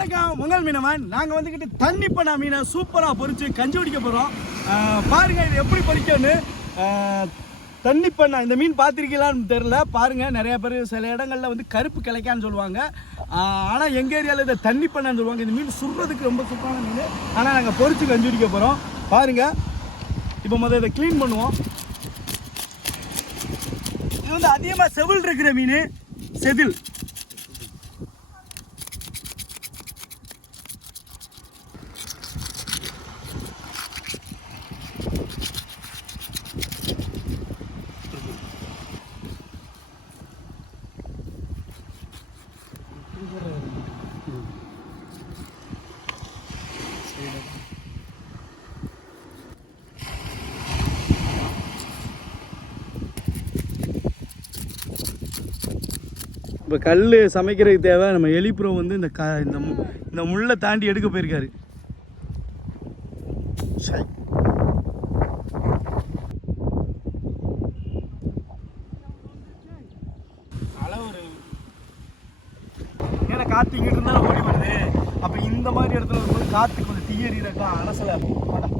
வணக்கம். முங்கல் மீனவன். நாங்கள் வந்துக்கிட்டு தண்ணி பண்ணா மீனை சூப்பராக பொறிச்சு கஞ்சி குடிக்க போகிறோம் பாருங்கள் இது எப்படி பொரிக்கணும்னு தண்ணி பண்ணா இந்த மீன் பார்த்துருக்கீங்களான்னு தெரில பாருங்கள் நிறைய பேர் சில இடங்களில் வந்து கருப்பு கிளைக்கான்னு சொல்லுவாங்க. ஆனால் எங்கள் ஏரியாவில் இதை தண்ணி பண்ணான்னு சொல்லுவாங்க. இந்த மீன் சுடுறதுக்கு ரொம்ப சூப்பரான மீன். ஆனால் நாங்கள் பொறிச்சு கஞ்சி குடிக்க போகிறோம் பாருங்க இப்போ முதல்ல இதை க்ளீன் பண்ணுவோம். இது வந்து அதிகமாக செவில் இருக்கிற மீன். செதில் இப்போ கல் சமைக்கிறதுக்கு தேவை நம்ம எலிப்புறம் வந்து இந்த க இந்த இந்த முள்ளை தாண்டி எடுக்க போயிருக்காரு. சை. ஏன்னா காற்று இங்கிட்டு இருந்தாலும் ஓடி வருது. அப்போ இந்த மாதிரி இடத்துல வரும்போது காற்று கொஞ்சம் தீயறிறக்கா அலசல இங்கே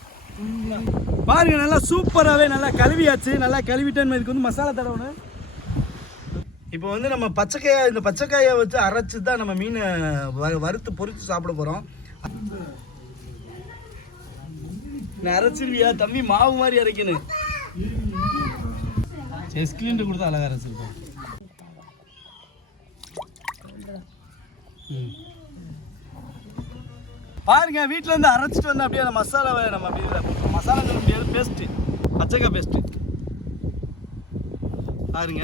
பாருங்க நல்லா சூப்பராகவே நல்லா கழுவியாச்சு. நல்லா கழுவிட்டேன். இதுக்கு வந்து மசாலா தடவணும். இப்போ வந்து நம்ம பச்சைக்காயை இந்த பச்சைக்காயை வச்சு அரைச்சி தான் நம்ம மீனை வறுத்து பொறித்து சாப்பிட போகிறோம் அரைச்சிருவியா? தம்பி மாவு மாதிரி அரைக்கணும். சரி ஸ்கிரீன் கொடுத்தா அழகா அரைச்சிருக்கோம் ம். பாருங்க வீட்டில் இருந்து அரைச்சிட்டு வந்து அப்படியே அந்த மசாலாவை நம்ம அப்படியே மசாலா சொல்ல முடியாது பேஸ்ட்டு பச்சைக்காய் பேஸ்ட்டு பாருங்க.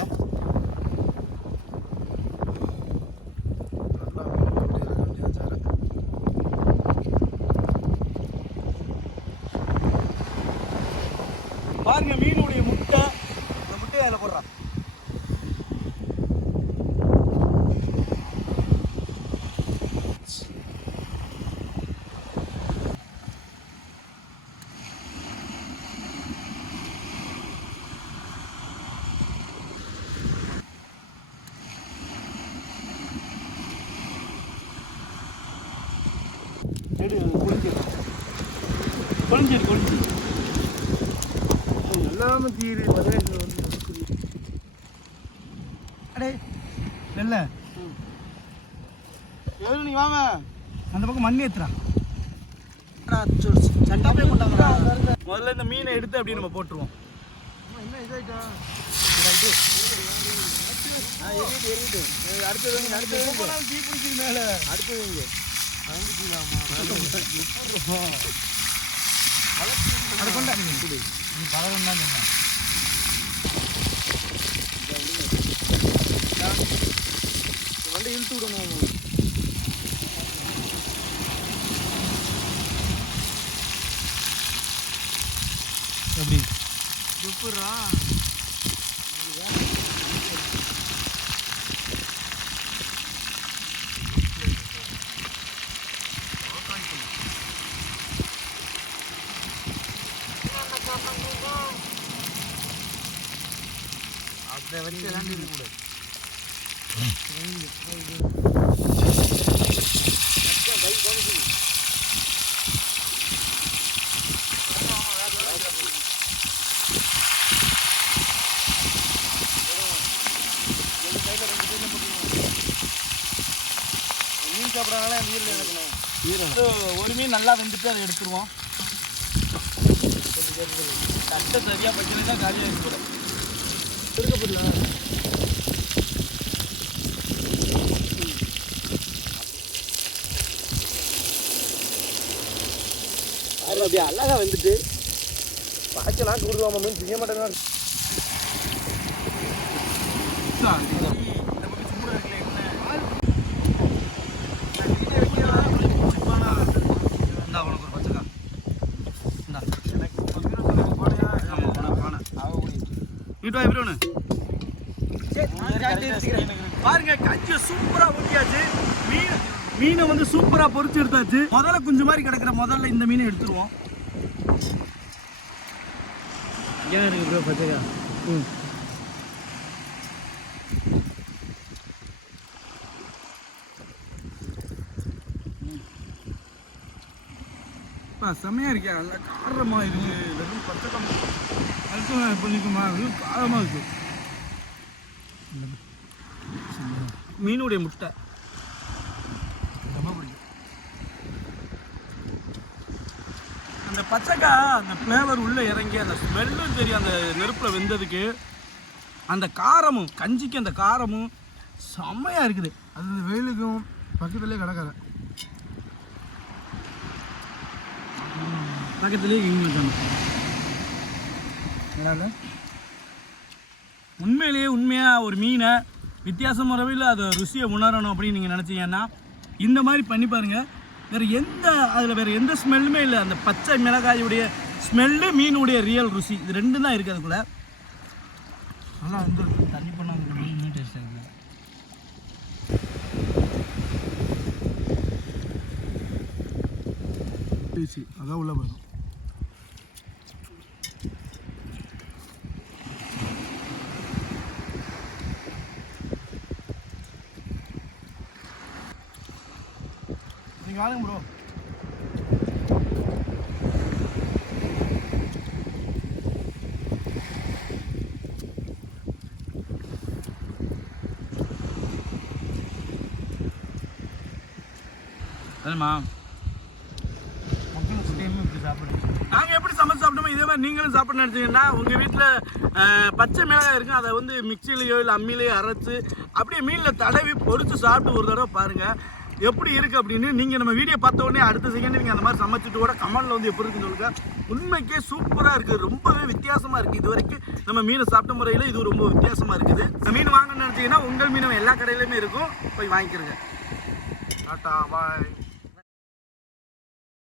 பாருங்க மீனுடைய முட்டை. அந்த முட்டையை அதில் போடுறான் குளிஞ்சிரு குளிஞ்சிரு எல்லாமே தீரு அடே நெல்ல எவ்வளோ நீ வாங்க? அந்த பக்கம் மண் ஏத்துறா சண்டா போய் கொண்டாங்க முதல்ல இந்த மீனை எடுத்து அப்படியே நம்ம போட்டுருவோம். என்ன இதாயிட்டா? அடுத்தது அடுத்தது தீ பிடிக்குது மேல. அடுத்தது இங்க. அதை கொண்டா நீ. பழகம் தான் சொன்னேன் வந்து இழுத்து விடணும் எப்படி? துப்புறா. அதை வச்சு எல்லாம் கூட மீன் சாப்பிட்றாங்களே ஈரல் எனக்குண்ணே ஈரல் ஒரு மீன் நல்லா வெந்துட்டு அதை எடுத்துருவோம். தட்டை சரியாக பச்சினா காலியாக இருக்கு திருக்கப்பட்டில் அப்படியே அழகா வந்துட்டு. பாய்ச்சலாக்கு விடுவாங்க செய்ய மாட்டேங்க நீட்டு வா எப்படி ஒன்று பாருங்க கஞ்சி சூப்பரா ஊட்டியாச்சு மீன் மீனை வந்து சூப்பரா பொரிச்சு எடுத்தாச்சு. முதல்ல குஞ்சு மாதிரி கிடக்குற முதல்ல இந்த மீனை எடுத்துருவோம். ஏன் இருக்கு ப்ரோ பச்சைக்கா. ம். ஆ செம்மையாக இருக்கா. நல்லா காரமாக இருக்குது வெறும் பச்சை கம்பு. அழுத்தம் பண்ணிக்குமா இருக்குமா? வெறும் இருக்கு. மீனுடைய முட்டை. ரொம்ப பிடிக்கும். அந்த பச்சைக்காய் அந்த ஃப்ளேவர் உள்ளே இறங்கி அந்த ஸ்மெல்லும் தெரியும் அந்த நெருப்பில் வெந்ததுக்கு அந்த காரமும் கஞ்சிக்கு அந்த காரமும் செம்மையாக இருக்குது. அது வெயிலுக்கும் பக்கத்துலேயே கிடக்காது. பக்கத்துலேயே இங்கே நல்லா உண்மையிலேயே உண்மையாக ஒரு மீனை வித்தியாச முறையில் அதை ருசியை உணரணும் அப்படின்னு நீங்கள் நினச்சிங்கன்னா இந்த மாதிரி பண்ணி பாருங்கள் வேறு எந்த அதில் வேறு எந்த ஸ்மெல்லுமே இல்லை. அந்த பச்சை மிளகாயுடைய ஸ்மெல்லு மீனுடைய ரியல் ருசி. இது ரெண்டும் தான் இருக்குது அதுக்குள்ள. நல்லா வந்து தண்ணி பண்ணாங்க மீன் டேஸ்ட் இருக்குது அதான் உள்ளே போயிடும் நீங்கள் ஆளுங்க ப்ரோ சரிம்மா. நாங்கள் எப்படி சமைச்சு சாப்பிட்டோமோ இதே மாதிரி நீங்களும் சாப்பிட நினச்சிங்கன்னா உங்கள் வீட்டில் பச்சை மிளகாய் இருக்கும் அதை வந்து மிக்சிலையோ இல்லை அம்மிலையோ அரைச்சு அப்படியே மீனில் தடவி பொறித்து சாப்பிட்டு ஒரு தடவை பாருங்கள் எப்படி இருக்குது அப்படின்னு. நீங்கள் நம்ம வீடியோ பார்த்த உடனே அடுத்த செகண்ட் நீங்கள் அந்த மாதிரி சமைச்சிட்டு கூட கமெண்டில் வந்து எப்படி இருக்குன்னு சொல்லுங்கள் உண்மைக்கே சூப்பராக இருக்குது ரொம்பவே வித்தியாசமாக இருக்குது இது வரைக்கும் நம்ம மீனை சாப்பிட்ட முறையில் இது ரொம்ப வித்தியாசமாக இருக்குது. இந்த மீன் வாங்கணும்னு நினச்சிங்கன்னா உங்கள் மீன் எல்லா கடையிலுமே இருக்கும். போய் வாங்கிக்கிறங்க. டாட்டா பாய்